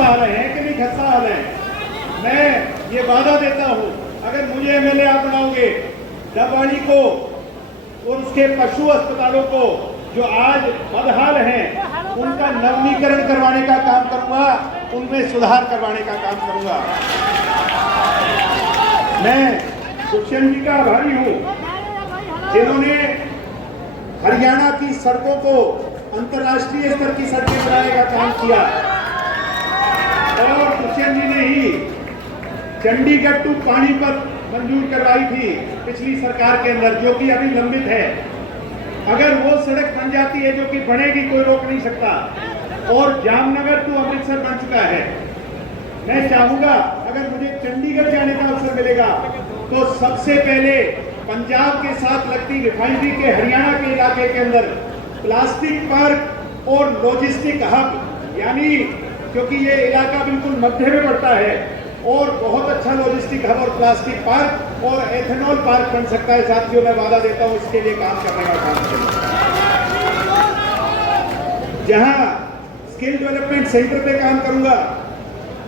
खस्ता है कि नहीं खस्ता है। मैं ये वादा देता हूँ, अगर मुझे एमएलए आप बनाओगे, डबवाड़ी को और उसके पशु अस्पतालों को जो आज बदहाल हैं उनका नवीनीकरण करवाने का काम करूंगा, उनमें सुधार करवाने का काम करूंगा। मैं दुष्यंत जी का आभारी हूं जिन्होंने हरियाणा की सड़कों को अंतर्राष्ट्रीय स्तर की सड़कें बनाने का काम किया, और दुष्यंत जी ने ही चंडीगढ़ टू पानीपत मंजूर करवाई थी पिछली सरकार के अंदर, जो कि अभी लंबित है। अगर वो सड़क बन जाती है, जो कि बनेगी, कोई रोक नहीं सकता, और जामनगर टू अमृतसर बन चुका है। मैं चाहूंगा अगर मुझे चंडीगढ़ जाने का अवसर मिलेगा तो सबसे पहले पंजाब के साथ लगती रिफाइनरी के हरियाणा के इलाके के अंदर प्लास्टिक पार्क और लॉजिस्टिक हब, यानी क्योंकि ये इलाका बिल्कुल मध्य में पड़ता है, और बहुत अच्छा लॉजिस्टिक हब और प्लास्टिक पार्क और एथेनॉल पार्क बन सकता है। साथियों, मैं वादा देता हूं इसके लिए काम करने का काम करूंगा। जहां स्किल डेवलपमेंट सेंटर पे काम करूंगा,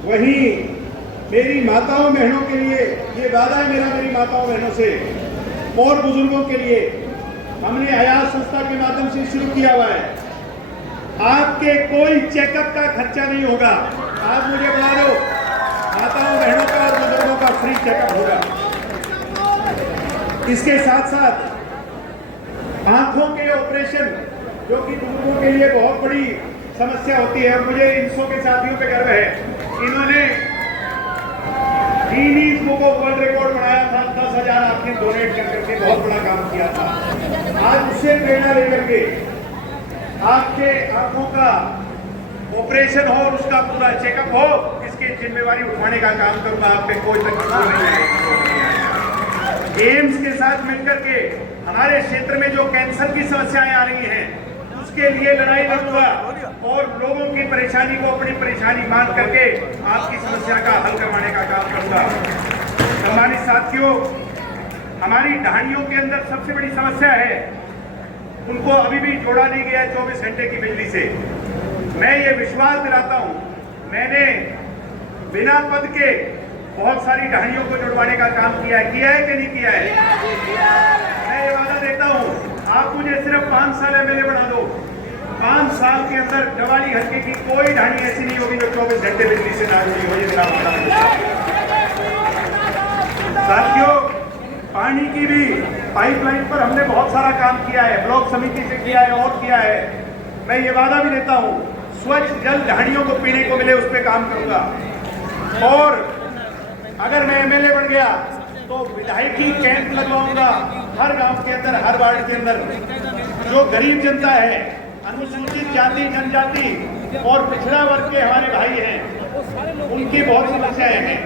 वहीं मेरी माताओं बहनों के लिए ये वादा है मेरा, मेरी माताओं बहनों से और बुजुर्गों के लिए हमने आयात संस्था के माध्यम से शुरू किया हुआ है। आपके कोई चेकअप का खर्चा नहीं होगा। आप मुझे बता दो, माताओं बहनों का और बुजुर्गों का फ्री चेकअप होगा। इसके साथ साथ आंखों के ऑपरेशन, जो कि बुजुर्गों के लिए बहुत बड़ी समस्या होती है, और मुझे इन के साथियों पे गर्व है। इन्होंने Guinness book of world record बनाया था, 10,000 आंखें डोनेट करके बहुत बड़ा काम किया था। आज उससे प्रेरणा लेकर के आपके आंखों का ऑपरेशन हो और उसका पूरा चेकअप हो, इसकी जिम्मेवारी उठाने का काम करूंगा। आप पे कोई तकलीफ नहीं आएगी। एम्स के साथ मिलकर के हमारे क्षेत्र में जो कैंसर की समस्याएं आ रही हैं, उसके लिए लड़ाई लड़ूंगा, और लोगों की परेशानी को अपनी परेशानी मान करके आपकी समस्या का हल करवाने का काम करूंगा। सम्मानित साथियों, हमारी ढाणियों के अंदर सबसे बड़ी समस्या है, उनको अभी भी जोड़ा नहीं गया 24 घंटे की बिजली से। मैं ये विश्वास दिलाता हूं, मैंने बिना पद के बहुत सारी ढाणियों को जुड़वाने का काम किया है कि नहीं किया है? मैं ये वादा देता हूं, आप मुझे सिर्फ 5 साल एमएलए बना दो, 5 साल के अंदर डबवाड़ी हल्के की कोई ढाणी ऐसी नहीं होगी जो 24 घंटे बिजली से ना जुड़ी हो। ये मेरा वादा है। साथियों, पानी की भी पाइपलाइन पर हमने बहुत सारा काम किया है, ब्लॉक समिति से किया है और किया है। मैं ये वादा भी देता हूं, स्वच्छ जल ढाणियों को पीने को मिले, उस पर काम करूंगा। और अगर मैं एमएलए बन गया तो विधायकी कैंप लगवाऊंगा हर गांव के अंदर, हर वार्ड के अंदर। जो गरीब जनता है, अनुसूचित जाति जनजाति और पिछड़ा वर्ग के हमारे भाई हैं, उनकी बहुत समस्याएं हैं।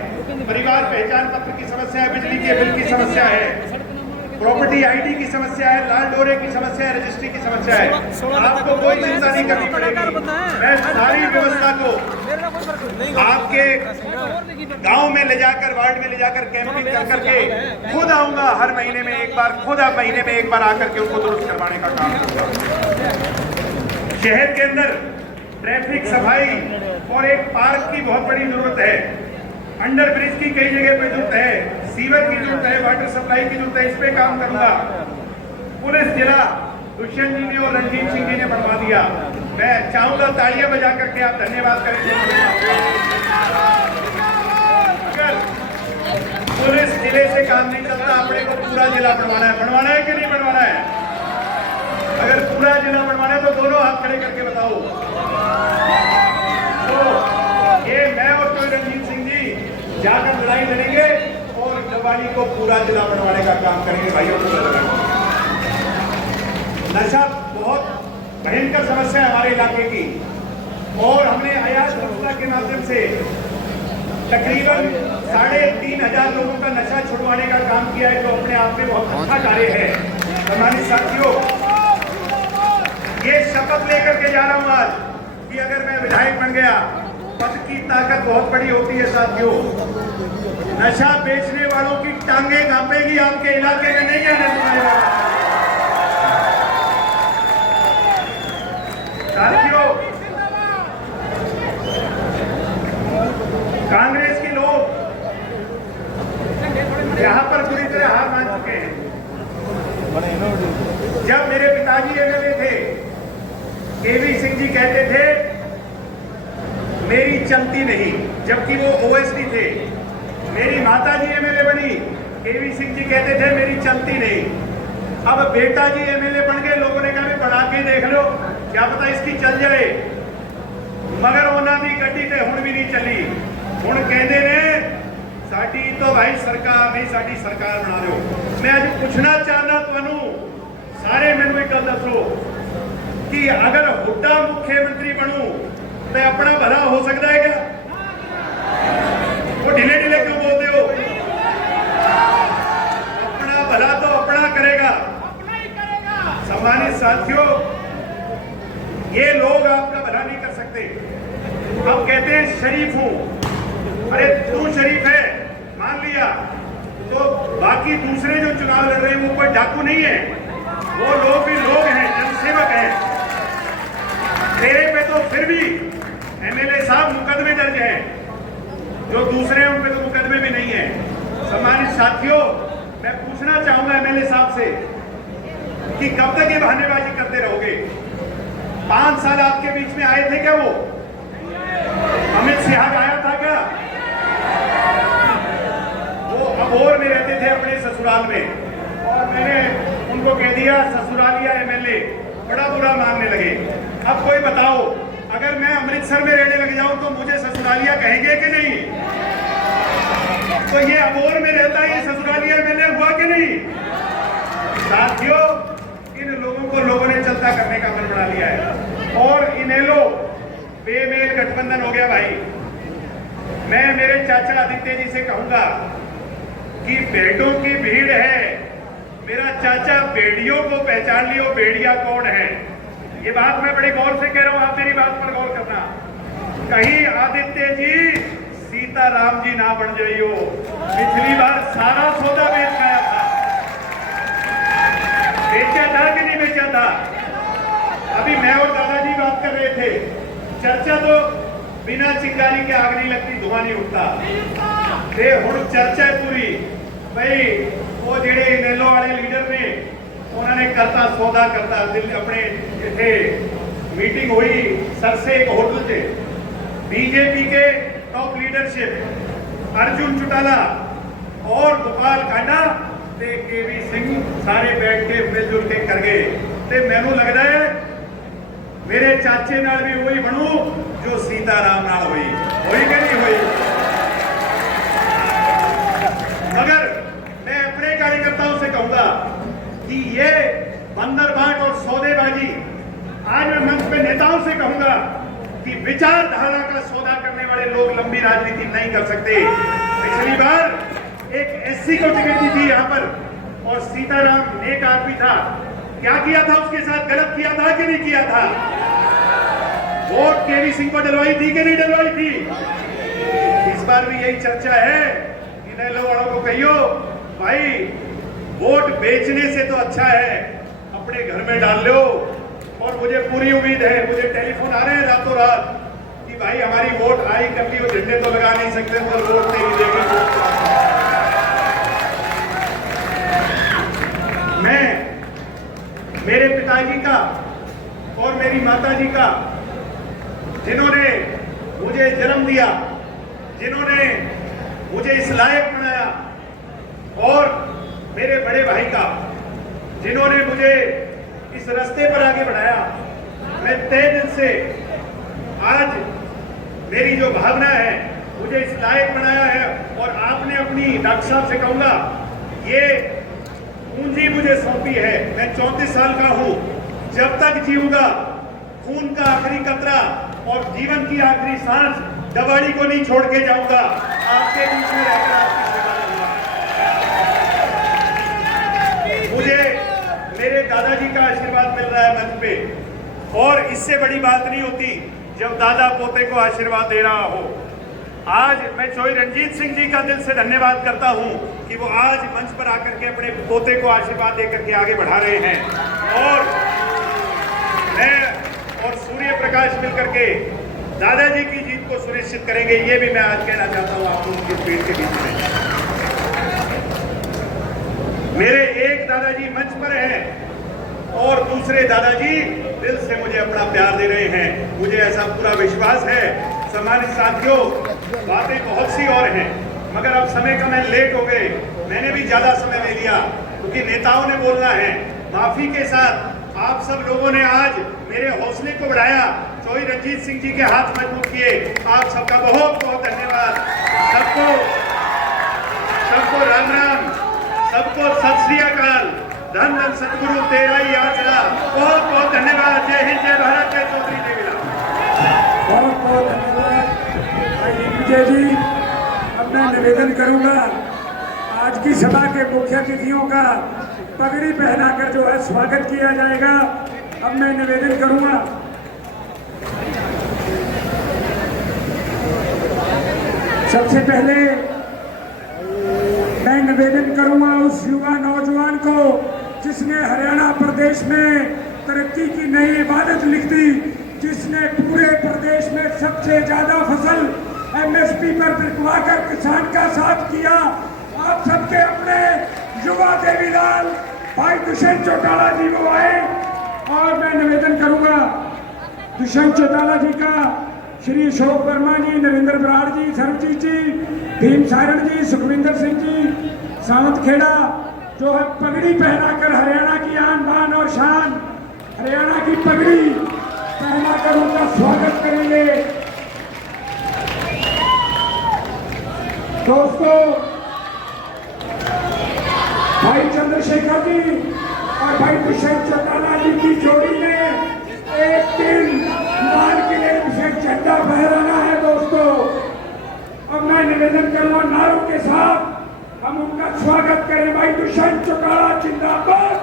परिवार पहचान पत्र की समस्या है, बिजली के बिल की समस्या है, प्रॉपर्टी आईडी की समस्या है, लाल डोरे की समस्या है, रजिस्ट्री की समस्या है। आपको कोई चिंता नहीं करनी पड़ेगी। मैं सारी व्यवस्था को आपके गांव में ले जाकर, वार्ड में ले जाकर कैंपिंग कर करके खुद आऊंगा। हर महीने में एक बार, खुद महीने में एक बार आकर के उनको दुरुस्त करवाने का काम करूंगा। शहर के अंदर ट्रैफिक सफाई और एक पार्क की बहुत बड़ी जरूरत है। अंडर ब्रिज की कई जगह पे जरूरत है, सीवर की जरूरत है, वाटर सप्लाई की जरूरत है। इस पे काम करूंगा। पुलिस जिला दुष्यंत जी ने और रणजीत सिंह जी ने बनवा दिया। मैं चाहूंगा तालियां बजा करके आप धन्यवाद करेंगे। अगर पुलिस जिले से काम नहीं चलता, अपने को पूरा जिला बनवाना है कि नहीं बनवाना है? अगर पूरा जिला बनवाना है तो दोनों हाथ खड़े करके बताओ। तो ये मैं और कोई रणजीत सिंह जी जाकर लड़ाई लड़ेंगे और डबवाड़ी को पूरा जिला बनवाने का काम करेंगे। भाइयों को नशा बहुत भयंकर समस्या है हमारे इलाके की, और हमने आयात संस्था के माध्यम से तकरीबन 3,500 लोगों का नशा छुड़वाने का काम किया है, जो अपने आप में बहुत अच्छा कार्य है। सम्मानित साथियों, ये शपथ लेकर के जा रहा हूं आज कि अगर मैं विधायक बन गया, पद की ताकत बहुत बड़ी होती है साथियों। नशा बेचने वालों की टांगे कांपेगी, आपके इलाके में नहीं आने दूंगा। साथियों, पिताजी एमएलए थे, केवी सिंह जी कहते थे मेरी चलती नहीं, जबकि वो ओएसडी थे। मेरी माता जी एमएलए बनी, केवी सिंह जी कहते थे मेरी चलती नहीं। अब बेटा जी एमएलए बन गए, लोगों ने कहा बना के देख लो, क्या पता इसकी चल जाए। मगर उन्होंने गड्डी ते हुण भी नहीं चली। हुण कहते ने साडी तो भाई सरकार नहीं, साडी सरकार बना दो। मैं अज पूछना चाहना तुहानू सारे, मैनू एक गल दसो कि अगर हुड्डा मुख्यमंत्री बनू तो अपना भला हो सकता है क्या? वो ढीले ढीले क्यों बोलते हो? अपना भला तो अपना करेगा। सम्मानित साथियों, ये लोग आपका भला नहीं कर सकते। हम कहते हैं शरीफ हूं, अरे तू शरीफ है मान लिया, तो बाकी दूसरे जो चुनाव लड़ रहे हैं वो कोई डाकू नहीं है, वो लोग भी लोग हैं, जनसेवक हैं। तेरे पे तो फिर भी एमएलए साहब मुकदमे दर्ज हैं, जो दूसरे हैं उन पे तो मुकदमे भी नहीं है। सम्मानित साथियों, मैं पूछना चाहूंगा एमएलए साहब से कि कब तक ये बहानेबाजी करते रहोगे? 5 साल आपके बीच में आए थे क्या? वो अमित सिहाग आया था क्या? वो अबोर में रहते थे अपने ससुराल में, और मैंने उनको कह दिया ससुरालिया एमएलए, बड़ा बुरा मानने लगे। अब कोई बताओ, अगर मैं अमृतसर में रहने लग जाऊं तो मुझे ससुरालिया कहेंगे कि नहीं? तो ये अबोर में रहता है, ये ससुरालिया एमएलए हुआ कि नहीं? साथियों, इन लोगों को लोगों ने चलता करने का मन बना लिया है, और इनेलो बेमेल गठबंधन हो गया। भाई मैं मेरे चाचा आदित्य जी से कहूंगा कि भेड़ों की भीड़ है, मेरा चाचा भेड़ियों को पहचान लियो, भेड़िया कौन है। ये बात मैं बड़े गौर से कह रहा हूं, आप मेरी बात पर गौर करना। कहीं आदित्य जी सीताराम जी ना बन जाइयो। पिछली बार सारा सौदा बेच गया था, बेचा था कि नहीं बेचा था? अभी मैं और दादाजी बात कर रहे थे, चर्चा तो बिना चिंगारी के आग नहीं लगती, धुआं नहीं उठता। हुण चर्चा है पूरी भाई, वो जेडे इनेलो वाले लीडर ने उन्होंने करता सौदा करता दिल अपने जिथे मीटिंग हुई सरसे एक होटल से, बीजेपी के टॉप लीडरशिप अर्जुन चौटाला और गोपाल कांडा ते केवी सिंह सारे बैठ के मिलजुल के कर गए। ते मैनू लगता है मेरे चाचे नाल भी वही बनू जो सीताराम नाल हुई कि नहीं हुई? मगर मैं अपने कार्यकर्ताओं से कहूंगा कि ये बंदरबाट और सौदेबाजी, आज मैं मंच पे नेताओं से कहूंगा कि विचारधारा का सौदा करने वाले लोग लंबी राजनीति नहीं कर सकते। पिछली बार एक एससी को टिकट दी थी यहाँ पर, और सीताराम नेक आदमी था, क्या किया था उसके साथ? गलत किया था कि नहीं किया था? वोट केवी सिंह को डलवाई थी कि नहीं डलवाई थी? इस बार भी यही चर्चा है। इनेलो वालों को कहियो भाई, वोट बेचने से तो अच्छा है अपने घर में डाल लो। और मुझे पूरी उम्मीद है, मुझे टेलीफोन आ रहे हैं रातों रात कि भाई हमारी वोट आई कभी, वो झंडे तो लगा नहीं सकते, तो वोट नहीं देगी। मैं मेरे पिताजी का और मेरी माताजी का, जिन्होंने मुझे जन्म दिया, जिन्होंने मुझे इस लायक बनाया, और मेरे बड़े भाई का, जिन्होंने मुझे इस रास्ते पर आगे बढ़ाया, मैं तहे दिल से आज मेरी जो भावना है, मुझे इस लायक बनाया है। और आपने अपनी डॉक्टर साहब से कहूंगा, ये पूंजी मुझे सौंपी है। मैं 34 साल का हूं, जब तक जीऊंगा खून का आखिरी कतरा और जीवन की आखिरी सांस दवाड़ी को नहीं छोड़ के जाऊंगा। आपके बीच में रहकर आपकी सेवा करूंगा। मुझे मेरे दादाजी का आशीर्वाद मिल रहा है मंच पे, और इससे बड़ी बात नहीं होती जब दादा पोते को आशीर्वाद दे रहा हो। आज मैं चोई रणजीत सिंह जी का दिल से धन्यवाद करता हूं कि वो आज मंच पर आकर के अपने पोते को आशीर्वाद देकर के आगे बढ़ा रहे हैं, और मैं और सूर्य प्रकाश मिलकर के दादाजी की जीत को सुनिश्चित करेंगे। ये भी मैं आज कहना चाहता हूं आप लोगों की भीड़ के बीच में। मेरे एक दादाजी मंच पर हैं और दूसरे दादाजी दिल से मुझे अपना प्यार दे रहे हैं। मुझे ऐसा पूरा विश्वास है। सम्मानित साथियों, बातें बहुत सी और हैं, मगर अब समय का मैं लेट हो गए। मैंने भी ज्यादा समय ले लिया क्योंकि नेताओं ने बोलना है। माफी के साथ आप सब लोगों ने आज मेरे हौसले को बढ़ाया। चौधरी रणजीत सिंह जी के हाथ मजबूत किए। आप सबका बहुत बहुत धन्यवाद। सबको राम राम, सबको सत श्री अकाल। धन धन सतगुरु तेरा ही आसरा। बहुत बहुत धन्यवाद। जय हिंद, जय भारत, जय चौधरी देवीलाल। बहुत बहुत धन्यवाद विजय जी। अब मैं निवेदन करूंगा आज की सभा के मुख्य अतिथियों का पगड़ी पहनाकर जो है स्वागत किया जाएगा। अब मैं निवेदन करूंगा सबसे पहले मैं निवेदन करूंगा उस युवा नौजवान को जिसने हरियाणा प्रदेश में तरक्की की नई इबादत लिख दी, जिसने पूरे प्रदेश में सबसे ज्यादा फसल एमएसपी पर बिकवाकर किसान का साथ किया। आप सबके अपने युवा देवीलाल भाई दुष्यंत चौटाला जी वो आए और मैं निवेदन करूंगा दुष्यंत चौटाला जी का श्री अशोक वर्मा जी, नरेंद्र बराड़ जी, सरबजीत जी, भीम सारण जी, सुखविंदर सिंह जी, सावंत खेड़ा जो है पगड़ी पहनाकर हरियाणा की आन बान और शान, हरियाणा की पगड़ी पहनाकर उनका स्वागत करेंगे। दोस्तों, भाई चंद्रशेखर जी और भाई दुष्यंत चौटाला जी की जोड़ी ने एक दिन लाल किले से झंडा फहराना है। दोस्तों, अब मैं निवेदन करूंगा नारों के साथ हम उनका स्वागत करें। भाई दुष्यंत चौटाला जिंदाबाद।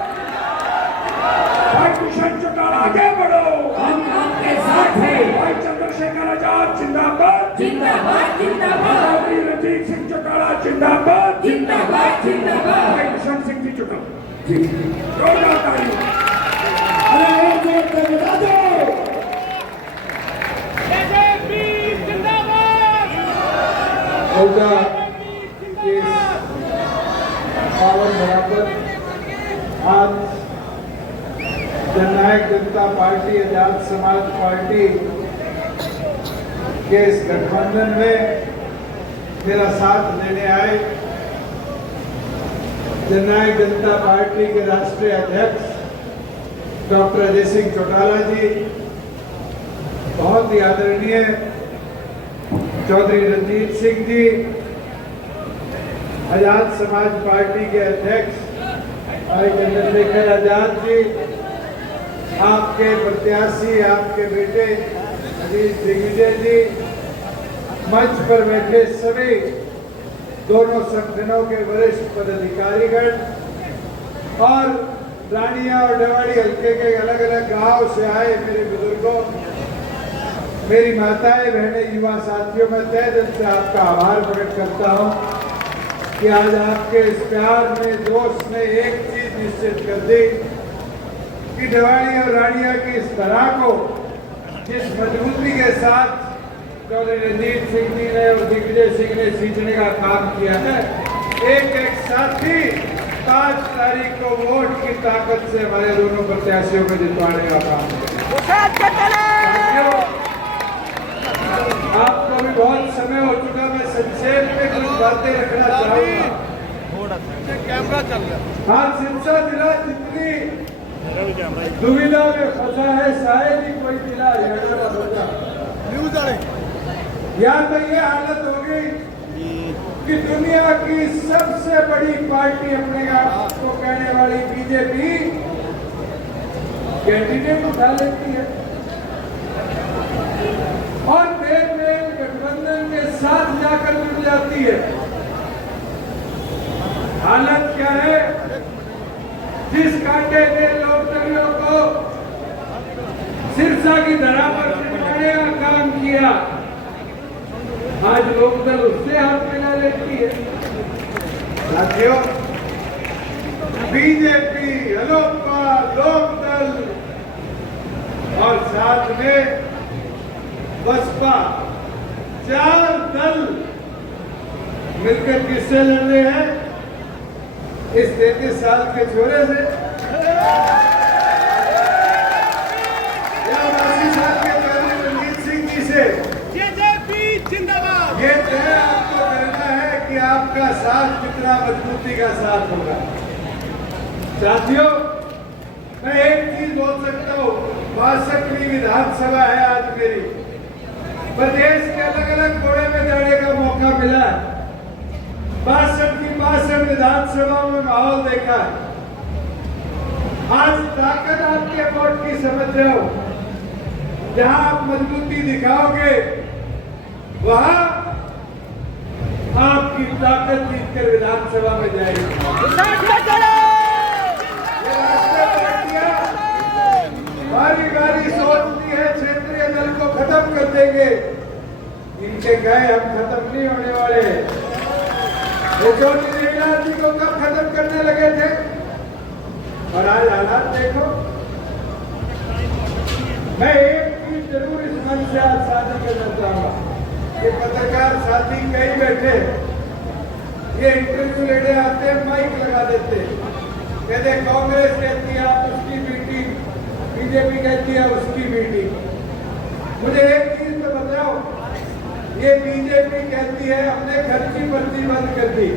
भाई दुष्यंत चौटाला आगे बढ़ो, हम आपके साथ हैं। भाई चंद्रशेखर आजाद जिंदाबाद जिंदाबाद जिंदाबाद। भाई रणजीत सिंह चौटाला जिंदाबाद जिंदाबाद जिंदाबाद। भाई दुष्यंत सिंह जी चौटाला जोरदार तालियां। अरे एक जोर से बजा दो। होगा इस पावन बराबर आज जननायक जनता पार्टी आजाद समाज पार्टी के इस गठबंधन में मेरा साथ देने आए जननायक जनता पार्टी के राष्ट्रीय अध्यक्ष डॉक्टर अजय सिंह चौटाला जी, बहुत ही आदरणीय चौधरी रणजीत सिंह जी, आजाद समाज पार्टी के अध्यक्ष भाई चंद्रशेखर आजाद जी, आपके प्रत्याशी आपके बेटे अजीत दिग्विजय जी, मंच पर बैठे सभी दोनों संगठनों के वरिष्ठ पदाधिकारीगण और रानिया और डेवाड़ी हल्के के अलग अलग गांव से आए मेरे बुजुर्गों, मेरी माताएं बहनें, युवा साथियों, मैं तहे दिल से आपका आभार प्रकट करता हूं कि आज आपके इस प्यार में दोस्त ने एक चीज निश्चित कर दी कि डेवाड़ी और रानिया की इस तरह को जिस मजबूती के साथ चौधरी रणजीत सिंह जी ने और दिग्विजय सिंह ने सींचने का काम किया है, एक एक साथी 5 तारीख को वोट की ताकत से हमारे दोनों प्रत्याशियों को जितवाने का काम करें। आपको भी बहुत समय हो चुका, मैं संक्षेप में कुछ बातें रखना चाहूंगा। कैमरा चल रहा। आज सिरसा जिला जितनी दुविधा में फंसा है, शायद ही कोई जिला हरियाणा में फंसा। या तो ये हालत हो गई कि दुनिया की सबसे बड़ी पार्टी अपने आप को कहने वाली बीजेपी कैंडिडेट उठा लेती है और मेल गठबंधन के साथ जाकर जुड़ जाती है। हालत क्या है? जिस कांटे ने लोकतंत्रियों को सिरसा की धरा पर चिपकाने का काम किया, आज लोकदल उससे हाथ मिला लेती है। साथियों, बीजेपी, अलोपा, लोकदल और साथ में बसपा, 4 दल मिलकर किससे लड़ रहे हैं? इस 33 साल के छोरे से। साल के पहले रणजीत सिंह जी से जिंदाबाद। ये तय आपको करना है कि आपका साथ कितना मजबूती का साथ होगा। साथियों, मैं एक चीज बोल सकता हूँ, 62वीं विधानसभा है आज मेरी। प्रदेश के अलग अलग कोने में जाने का मौका मिला है। 62 की 62 विधानसभाओं में माहौल देखा है। आज ताकत आपके वोट की समझ रहे हो। जहां आप मजबूती दिखाओगे वहां आपकी ताकत जीतकर विधानसभा में जाएगी। ये राष्ट्रीय पार्टियां बारी बारी सोचती है क्षेत्रीय दल को खत्म कर देंगे। इनके गए हम खत्म नहीं होने वाले। ये ज्योतिरादित्य जी को कब खत्म करने लगे थे और आज हालात देखो। मैं एक चीज जरूर इस मंच से आज साझा करना चाहूंगा कि पत्रकार साथी कई बैठे ये इंटरव्यू लेने आते हैं, माइक लगा देते, कहते कांग्रेस कहती है आप उसकी मीटिंग, बीजेपी कहती है उसकी मीटिंग। मुझे एक चीज तो बताओ, ये बीजेपी कहती है हमने खर्ची पर्ची बंद कर दी।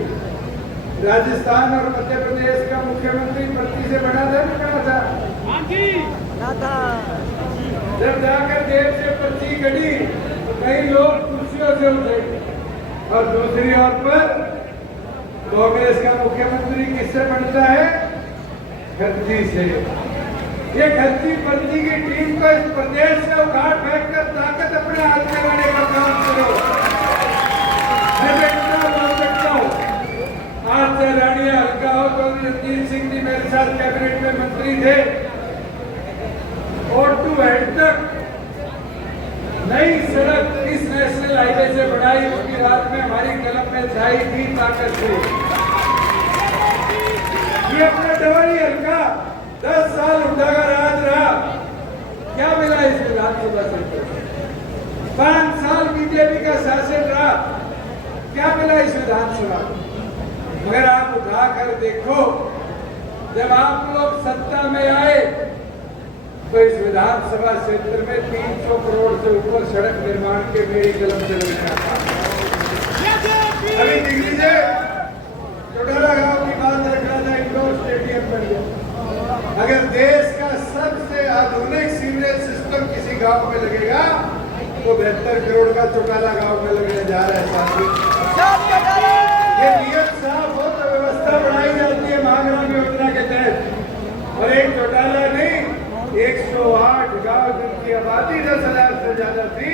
राजस्थान और मध्य प्रदेश का मुख्यमंत्री पर्ची से बना था नहीं बना था? जब जाकर जेब से पर्ची कटी तो कई लोग कुर्सियों से उठे। और दूसरी ओर पर कांग्रेस का मुख्यमंत्री किससे बनता है? खर्ची से। ये खर्ची पर्ची की टीम को इस प्रदेश से उखाड़ फेंक कर ताकत अपने हाथ में लाने का काम करो। मैं इतना बोल सकता हूँ, आज से रानिया हल्का हो तो रणजीत सिंह जी मेरे साथ कैबिनेट में मंत्री थे और टू हेड तक नई सड़क इस नेशनल हाईवे से बढ़ाई उसकी रात में हमारी कलम में छाई थी ताकत से। ये अपना डबरी हल्का 10 साल उठा का राज रहा, क्या मिला इस विधानसभा से? 5 साल बीजेपी का शासन रहा, क्या मिला इस विधानसभा? मगर आप उठाकर देखो, जब आप लोग सत्ता में आए तो इस विधानसभा क्षेत्र में 300 करोड़ से ऊपर सड़क निर्माण के मेरी कलम से लगना था। अभी दिग्विजय चौटाला गांव की बात रख रहा था, इंडोर स्टेडियम बन गया। अगर देश का सबसे आधुनिक सीवरेज सिस्टम किसी गांव में लगेगा तो 72 करोड़ का चौटाला गांव में लगने जा रहा है। साथी, ये नियत साफ हो तो व्यवस्था बढ़ाई जाती है महाग्राम योजना के तहत। और एक चौटाला नहीं, 108 गांव जिनकी आबादी 10,000 से ज्यादा थी,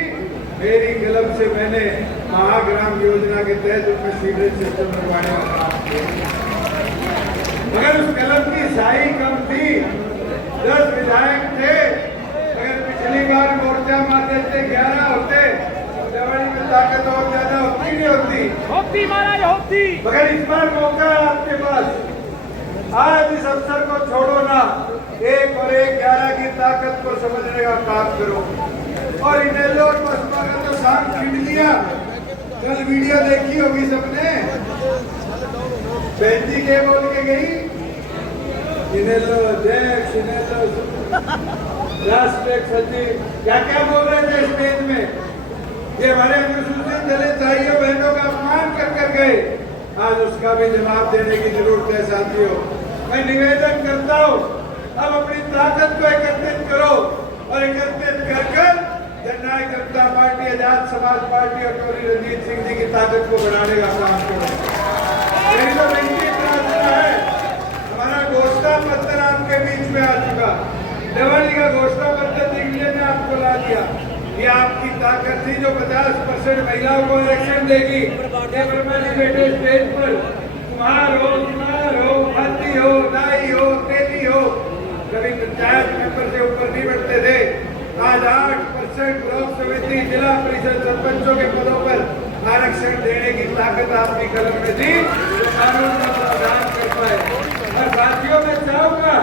मेरी कलम से मैंने महाग्राम योजना के तहत उनमें सीवरेज सिस्टम बनवाने का काम किया। मगर उस कलम की शाही कम थी, 10 विधायक थे। अगर पिछली बार मोर्चा मारते थे 11 होते, देवाली में ताकत और ज्यादा होती नहीं होती महाराज होती। मगर इस बार मौका है आपके पास। आज इस अवसर को छोड़ो ना, 1 और 1 11 की ताकत को समझने का काम करो। और इनेलो और बसपा का तो सांप छीन लिया। कल वीडियो देखी होगी सबने, बहन जी के बोल के गई, इनेलो अध्यक्ष, इनेलो राष्ट्रीय सचिव, क्या क्या बोल रहे थे स्टेज में। ये हमारे अनुसूचित दलित भाइयों बहनों का अपमान कर गए। आज उसका भी जवाब देने की जरूरत है। साथियों, मैं निवेदन करता हूँ, अब अपनी ताकत को एकत्रित करो और एकत्रित कर जननायक जनता पार्टी, आजाद समाज पार्टी और टोरी रणजीत सिंह जी की ताकत को बढ़ाने का काम करो। मेरी तो विनती प्रार्थना है, हमारा घोषणा पत्र आपके बीच में आ चुका। दिवाली का घोषणा पत्र दिग्विजय ने आपको ला दिया। ये आपकी ताकत थी जो 50% महिलाओं को आरक्षण देगी। बेटे स्टेज पर कुम्हार हो, भाती हो, नाई हो, तेली हो, कभी पंचायत मेंबर से ऊपर नहीं बढ़ते थे। आज 8% ब्लॉक समिति, जिला परिषद सरपंचों के पदों पर आरक्षण देने की ताकत आपकी कलम में थी, जो कानून का प्रावधान कर पाए। और साथियों, मैं चाहूंगा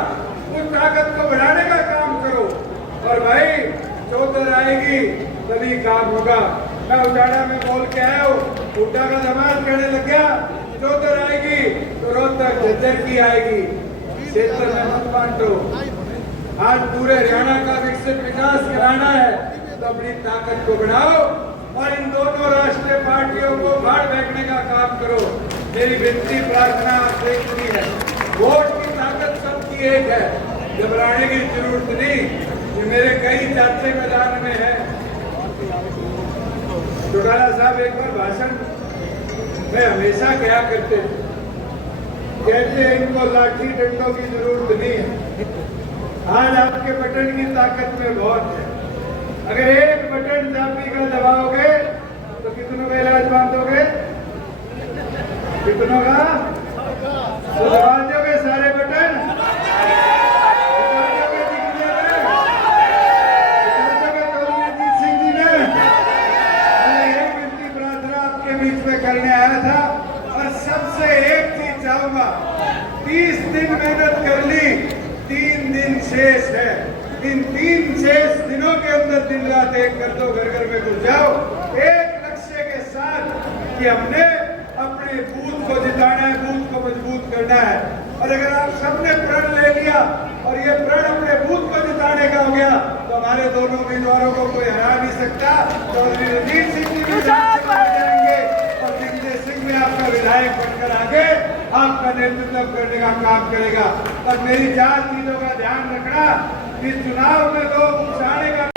उस ताकत को बढ़ाने का काम करो। और भाई, चौधर आएगी तभी काम होगा। मैं उजाड़ा में बोल के आया हूँ, हुड्डा का धमाल करने लग गया। चौधर आएगी तो रोहतक झज्जर की आएगी। क्षेत्र में मत बांटो। आज पूरे हरियाणा का विकसित विकास कराना है तो अपनी ताकत को बढ़ाओ और इन दोनों राष्ट्रीय पार्टियों को बाहर फेंकने का काम करो। मेरी विनती प्रार्थना आपसे इतनी है, वोट की ताकत सबकी एक है, घबराने की जरूरत नहीं। ये मेरे कई चाचे मैदान में है। चौटाला साहब एक बार भाषण में हमेशा क्या करते थे, कहते इनको लाठी डंडों की जरूरत नहीं है, आज आपके बटन की ताकत में बहुत है। अगर एक बटन चाबी का दबाओगे तो कितनों का इलाज बांधोगे, कितनों का तो दबा दोगे सारे बटन, बीच में करने आया था और सबसे एक चीज चाहूंगा, 30 दिन मेहनत कर ली, 3 दिन शेष है। इन 3 शेष दिनों के अंदर दिन रात एक कर दो, घर घर में घुस जाओ एक लक्ष्य के साथ कि हमने अपने बूथ को जिताना है, बूथ को मजबूत करना है। और अगर आप सबने प्रण ले लिया और ये प्रण अपने बूथ को जिताने का हो गया तो हमारे दोनों उम्मीदवारों को कोई हरा नहीं सकता। चौधरी रणजीत सिंह जी भी जाएंगे और दिग्विजय सिंह में आपका विधायक बनकर आगे आपका नेतृत्व करने का काम करेगा। और मेरी 4 चीजों का ध्यान रखना कि चुनाव में लोग उकसाने का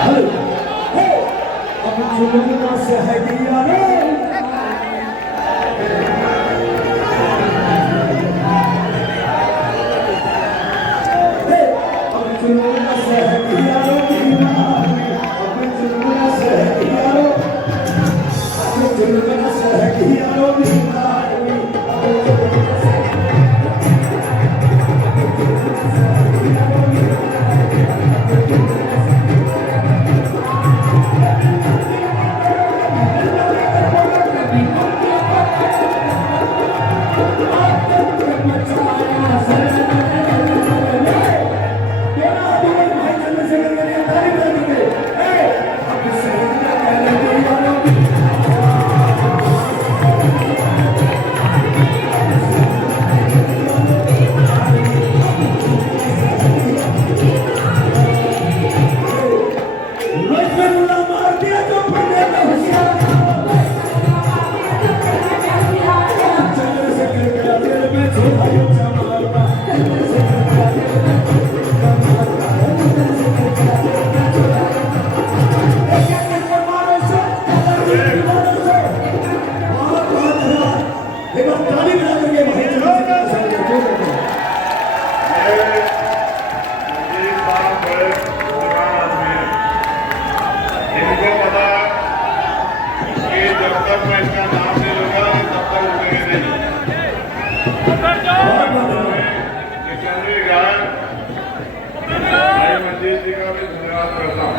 जी का भी धन्यवाद करता हूँ।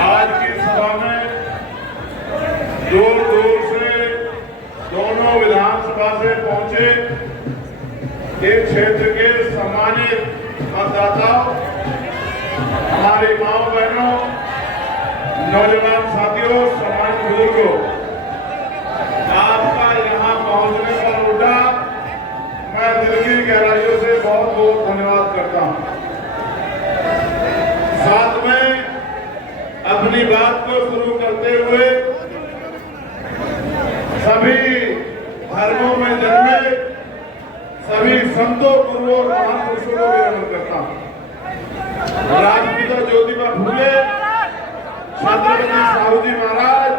आज की सभा में दूर दूर से दोनों विधानसभा से पहुंचे इस क्षेत्र के सम्मानित मतदाताओं, हमारी माओ बहनों, नौजवान साथियों, सम्मानित बुजुर्गों, आपका यहाँ पहुंचने पर उठा मैं दिल की गहराइयों से बहुत बहुत धन्यवाद करता हूं। साथ में अपनी बात को शुरू करते हुए सभी धर्मों में जन्मे सभी संतों, गुरुओं और महापुरुषों को भी नमन करता हूं। राजपिता ज्योतिबा फूले, छत्रपति साहू जी महाराज,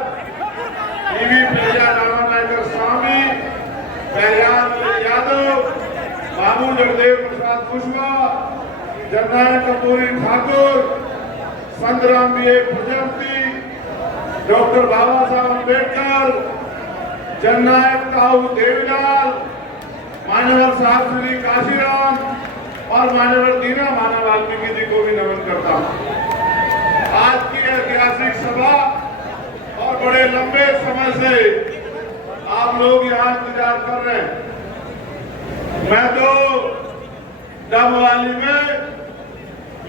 टीवी प्रजा रामानायकर स्वामी, प्रहलाद यादव, बाबू जगदेव प्रसाद कुशवाहा, जननायक कपूरी ठाकुर, संतराम बी प्रजापति, डॉक्टर बाबा साहब अम्बेडकर, जननायक काऊ देवीलाल, मान्यवर साहब श्री काशीराम और मान्यवर दीना माना वाल्मीकि जी को भी नमन करता हूँ। आज की ऐतिहासिक सभा और बड़े लंबे समय से आप लोग यहाँ इंतजार कर रहे हैं। मैं तो डबवाली में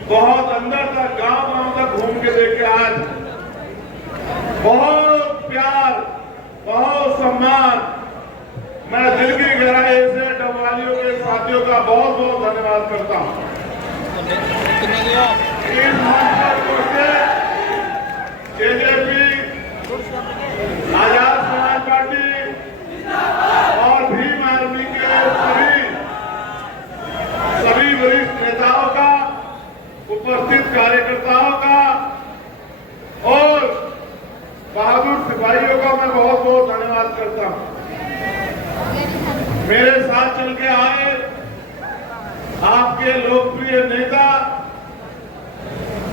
बहुत अंदर तक गांव तक घूम के देखे, आज बहुत प्यार, बहुत सम्मान, मैं दिल की गहराई से जवानियों के साथियों का बहुत बहुत धन्यवाद करता हूँ। इस मंच पर पहुंचे जेजेपी, आजाद समाज पार्टी और भीम आर्मी के सभी वरिष्ठ नेताओं का, उपस्थित कार्यकर्ताओं का और बहादुर सिपाहियों का मैं बहुत बहुत धन्यवाद करता हूं। मेरे साथ चल के आए आपके लोकप्रिय नेता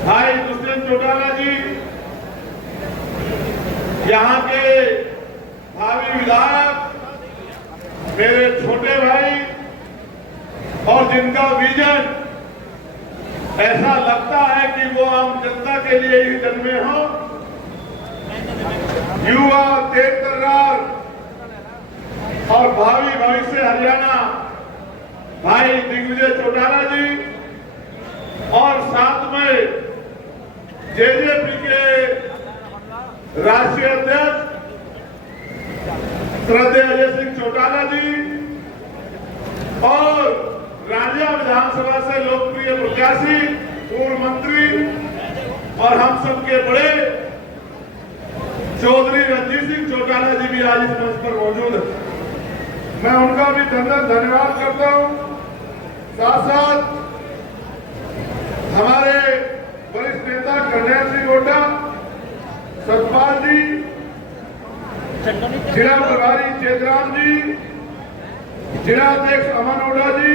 भाई दुष्यंत चौटाला जी, यहाँ के भावी विधायक, मेरे छोटे भाई, और जिनका विजन ऐसा लगता है कि वो आम जनता के लिए ही जन्मे हो, युवा तेज तर्रार और भावी भविष्य हरियाणा भाई दिग्विजय चौटाला जी, और साथ में जेजेपी के राष्ट्रीय अध्यक्ष श्रद्धेय अजय सिंह चौटाला जी और राज्य विधानसभा से लोकप्रिय प्रत्याशी, पूर्व मंत्री और हम सबके बड़े चौधरी रणजीत सिंह चौटाला जी भी आज इस मंच पर मौजूद है। मैं उनका भी धन्यवाद करता हूं। साथ साथ हमारे वरिष्ठ नेता कर्नैल सिंह गोड्डा, सतपाल जी, जिला प्रभारी चेतराम जी, जिला अध्यक्ष अमन ओढ़ा जी,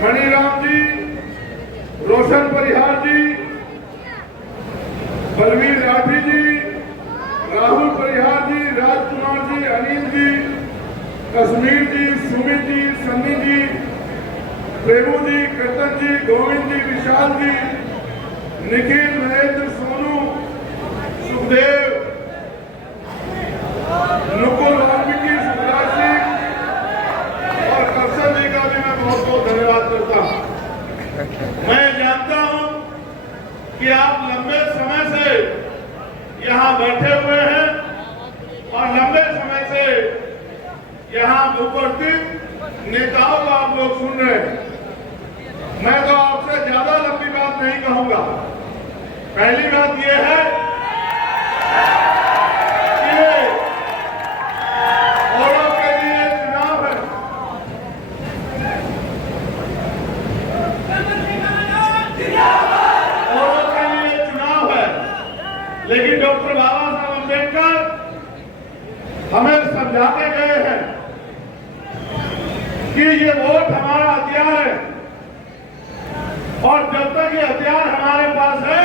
मणिराम जी, रोशन परिहार जी, बलवीर राठी जी, राहुल परिहार जी, राजकुमार जी, अनिल जी, कश्मीर जी, सुमित जी, सन्नी जी, प्रेमू जी, कीर्तन जी, गोविंद जी, विशाल जी, निखिल, महेंद्र, सोनू, सुखदेव, नुकुल, वाल्मीकि, सुखराज सिंह और करसन जी का भी मैं बहुत बहुत धन्यवाद करता हूं। मैं जानता हूं कि आप लंबे समय से यहां बैठे हुए हैं और लंबे समय से यहां उपस्थित नेताओं को आप लोग सुन रहे हैं। मैं तो आपसे ज्यादा लंबी बात नहीं कहूंगा। पहली बात यह है कि औरों के लिए चुनाव है, औरों के लिए चुनाव है, लेकिन डॉक्टर बाबा साहब अम्बेडकर हमें समझा के गए हैं कि ये वोट हमारा हथियार है और जब तक ये हथियार हमारे पास है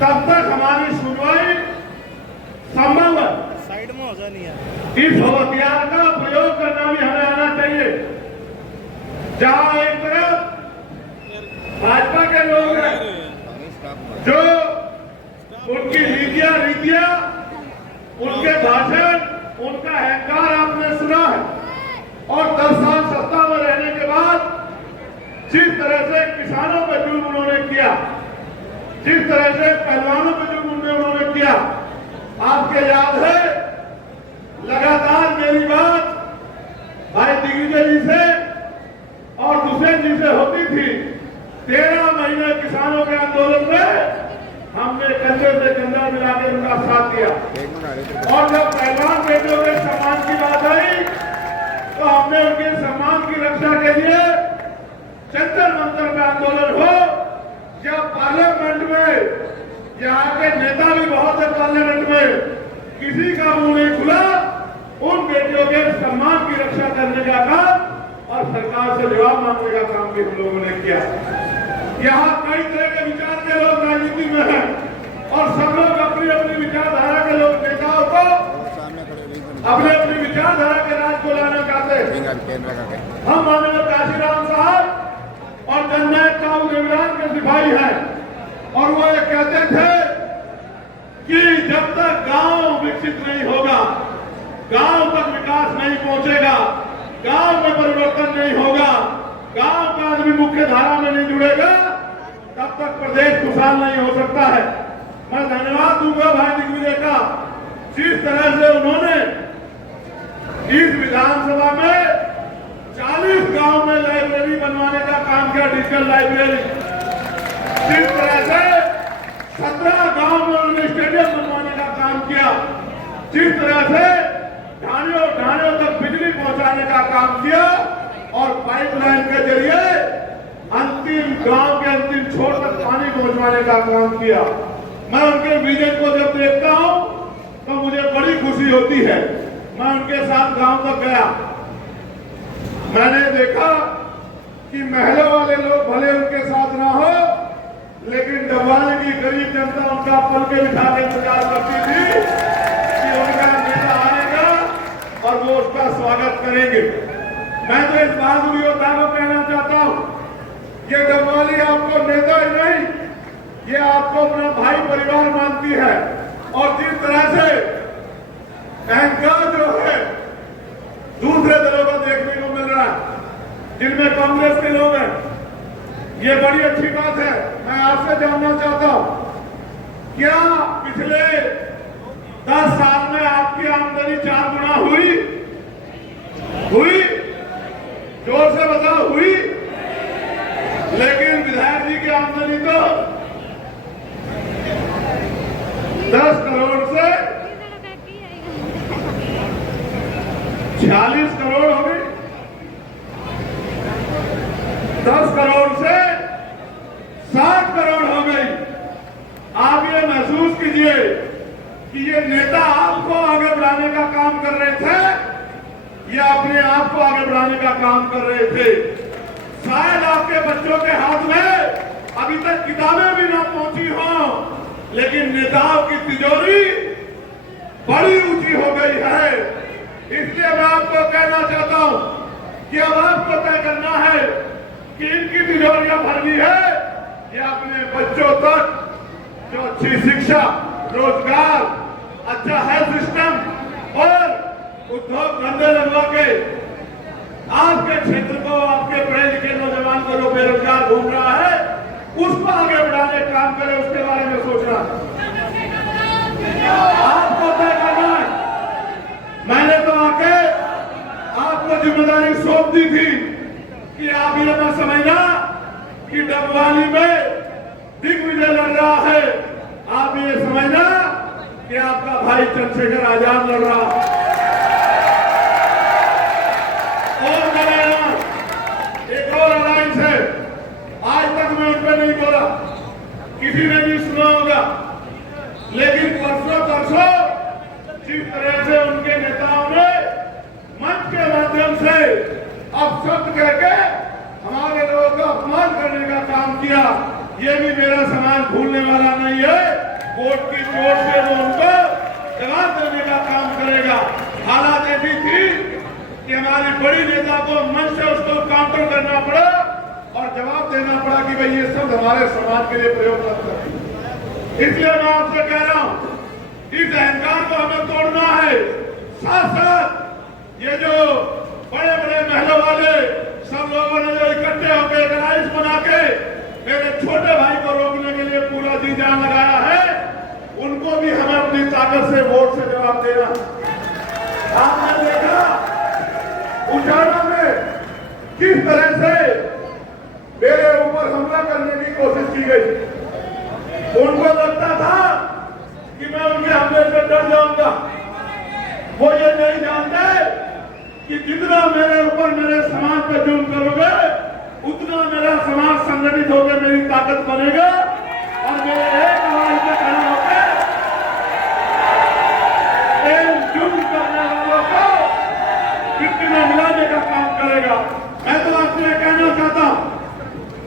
तब तक हमारी सुनवाई संभव है। साइड में हो जानी है। इस हथियार का प्रयोग करना भी हमें आना चाहिए। जहां एक तरफ भाजपा के लोग हैं जो उनकी रीतियां, उनके भाषण, उनका अहंकार आपने सुना है, और 10 साल सत्ता में रहने के बाद जिस तरह से किसानों पर जुल्म उन्होंने किया, जिस तरह से पहलवानों पर जुल्म उन्होंने किया, आपके याद है। लगातार मेरी बात भाई दिग्विजय जी से और दुष्यंत जी से होती थी। 13 महीने किसानों के आंदोलन में हमने कंधे से कंधा मिलाकर उनका साथ दिया, और जब पहलवान बेटियों के सम्मान की बात आई तो हमने उनके सम्मान की रक्षा के लिए जंतर मंतर में आंदोलन हो। जब पार्लियामेंट में यहाँ के नेता भी बहुत है, पार्लियामेंट में किसी का मुंह नहीं खुला, उन बेटियों के सम्मान की रक्षा करने का काम और सरकार से जवाब मांगने का काम भी हम लोगों ने किया। यहाँ कई तरह के विचार के लोग राजनीति में हैं और सब लोग अपनी अपनी विचारधारा के लोग नेताओं को अपने अपनी विचारधारा के राज को लाना चाहते हैं। हम माननीय काशीराम साहब और जननायक साहब देवरान के सिपाही हैं, और वो ये कहते थे कि जब तक गांव विकसित नहीं होगा, गांव तक विकास नहीं पहुंचेगा, गांव में परिवर्तन नहीं होगा, गांव का आदमी मुख्य धारा में नहीं जुड़ेगा, तब तक प्रदेश खुशहाल नहीं हो सकता है। मैं धन्यवाद दूंगा भाई दिग्विजय का, जिस तरह से उन्होंने इस विधानसभा में 40 गांव में लाइब्रेरी बनवाने का काम किया, डिजिटल लाइब्रेरी। जिस तरह से 17 गांव में उन्होंने स्टेडियम बनवाने का काम किया, जिस तरह से ढाणियों तक बिजली पहुंचाने का काम किया और पाइपलाइन के जरिए अंतिम गांव के अंतिम छोर तक पानी पहुंचवाने का काम किया। मैं उनके विजन को जब देखता हूं तो मुझे बड़ी खुशी होती है। मैं उनके साथ गांव तक गया, मैंने देखा कि महलों वाले लोग भले उनके साथ ना हो, लेकिन डबवाली की गरीब जनता उनका पल के बिठा के इंतजार करती थी कि उनका नेता आएगा और वो उसका स्वागत करेंगे। मैं तो इस बहादुर योद्धा को कहना चाहता हूं, ये डबवाली आपको नेता ही नहीं, ये आपको अपना भाई परिवार मानती है। और जिस तरह से अहंकार जो है दूसरे दलों को देखने को मिल रहा है, जिनमें कांग्रेस के लोग हैं, ये बड़ी अच्छी बात है। मैं आपसे जानना चाहता हूं, क्या पिछले 10 साल में आपकी आमदनी 4 गुना हुई? जोर से बताओ, हुई? लेकिन विधायक जी की आमदनी तो 10 करोड़ से 46 करोड़ हो गई, 10 करोड़ से 60 करोड़ हो गई। आप ये महसूस कीजिए कि ये नेता आपको आगे बढ़ाने का काम कर रहे थे, ये अपने आप को आगे बढ़ाने का काम कर रहे थे। शायद आपके बच्चों के हाथ में अभी तक किताबें भी ना पहुंची हों, लेकिन नेताओं की तिजोरी बड़ी ऊंची हो गई है। इसलिए मैं आपको कहना चाहता हूं कि अब आपको तय करना है कि इनकी तिजोरियां भरनी है या अपने बच्चों तक जो अच्छी शिक्षा, रोजगार, अच्छा हेल्थ सिस्टम और उद्योग धंधे लगवा के आपके क्षेत्र को, आपके पढ़े लिखे नौजवान को जो बेरोजगार घूम रहा है, उसको आगे बढ़ाने का काम करें, उसके बारे में सोचना आपको तय करना है। मैंने तो आके आपको जिम्मेदारी सौंप दी थी कि आप ये न समझना कि डबवाली में दिग्विजय लड़ रहा है, आप ये समझना कि आपका भाई चंद्रशेखर आजाद लड़ रहा है। और मेरे यहाँ एक और अलायंस है, आज तक मैं उन पर नहीं बोला, किसी ने भी सुना होगा, लेकिन परसों जिस तरह से उनके नेताओं ने मंच के माध्यम से अब शब्द कहके हमारे लोगों का अपमान करने का काम किया, ये भी मेरा समाज भूलने वाला नहीं है। कोर्ट की चोट से वो उनको जवाब देने का काम करेगा। हालात ऐसी थी कि हमारी बड़ी नेता को मंच से उसको काउंटर करना पड़ा और जवाब देना पड़ा कि भाई ये सब हमारे समाज के लिए प्रयोग मत करें। इसलिए मैं आपसे कह रहा हूं, इस अहंकार को हमें तोड़ना है। साथ साथ ये जो बड़े बड़े महलों वाले सब लोगों ने जो इकट्ठे होकर एक अलायंस बना के मेरे छोटे भाई को रोकने के लिए पूरा जी जान लगाया है, उनको भी हमें अपनी ताकत से वोट से जवाब देना। आपने देखा उजाड़ा में किस तरह से मेरे ऊपर हमला करने की कोशिश की गई। उनको लगता था कि मैं उनके हमले से डर जाऊंगा। वो ये नहीं जानते कि जितना मेरे ऊपर मेरे समाज पर जुल्म करोगे, उतना मेरा समाज संगठित होकर मेरी ताकत बनेगा और मेरे एक आवाज पे खड़ा होकर जुल्म करने वालों को मिट्टी में मिलाने का काम करेगा। मैं तो आपसे कहना चाहता हूं,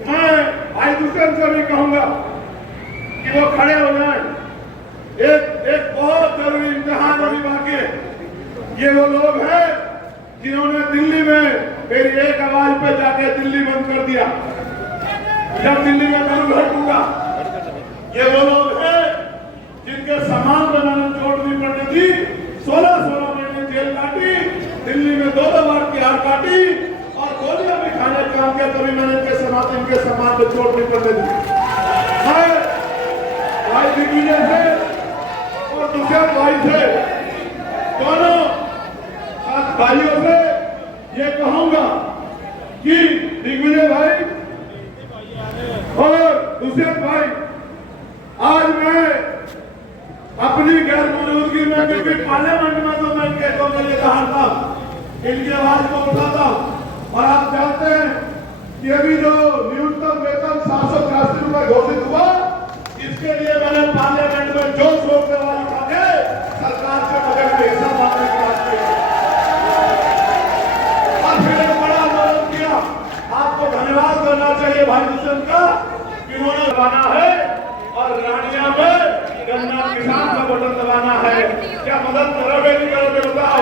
मैं भाई दुष्यंत से भी कहूंगा कि वो खड़े हो जाए। एक बहुत जरूरी इम्तिहान अभी बाकी है। ये वो लोग हैं जिन्होंने दिल्ली में मेरी एक आवाज पे जाके दिल्ली बंद कर दिया जब दिल्ली में दुर्घटना हुआ। ये वो लोग हैं जिनके सामान बनाने चोट नहीं पड़नी थी, 16 महीने जेल काटी, दिल्ली में 2 बार तिहाड़ काटी और गोलियां भी खाने का काम किया, कभी मैंने इनके सामान पर चोट नहीं पड़ने दी। भाई दिग्विजय थे और दुष्यंत भाई थे, दोनों भाइयों से ये कहूंगा कि दिग्विजय भाई और दुष्यंत भाई, आज मैं अपनी गैर मौजूदगी में, क्योंकि पार्लियामेंट में तो मैं इनके दो के लिए कहा था, इनकी आवाज को उठाता, और आप जानते हैं कि अभी जो न्यूनतम वेतन 783 रुपए घोषित हुआ, इसके लिए मैंने पार्लियामेंट में जो शोर से आवाज उठा के सरकार से बजट में हिस्सा मांगने की बात की और फिर एक बड़ा आंदोलन किया। आपको धन्यवाद करना चाहिए भाई दुष्यंत का, इन्होंने दबाना है और रानिया में गन्ना किसान का बटन दबाना है। क्या मदद करोगे नहीं करोगे बताओ?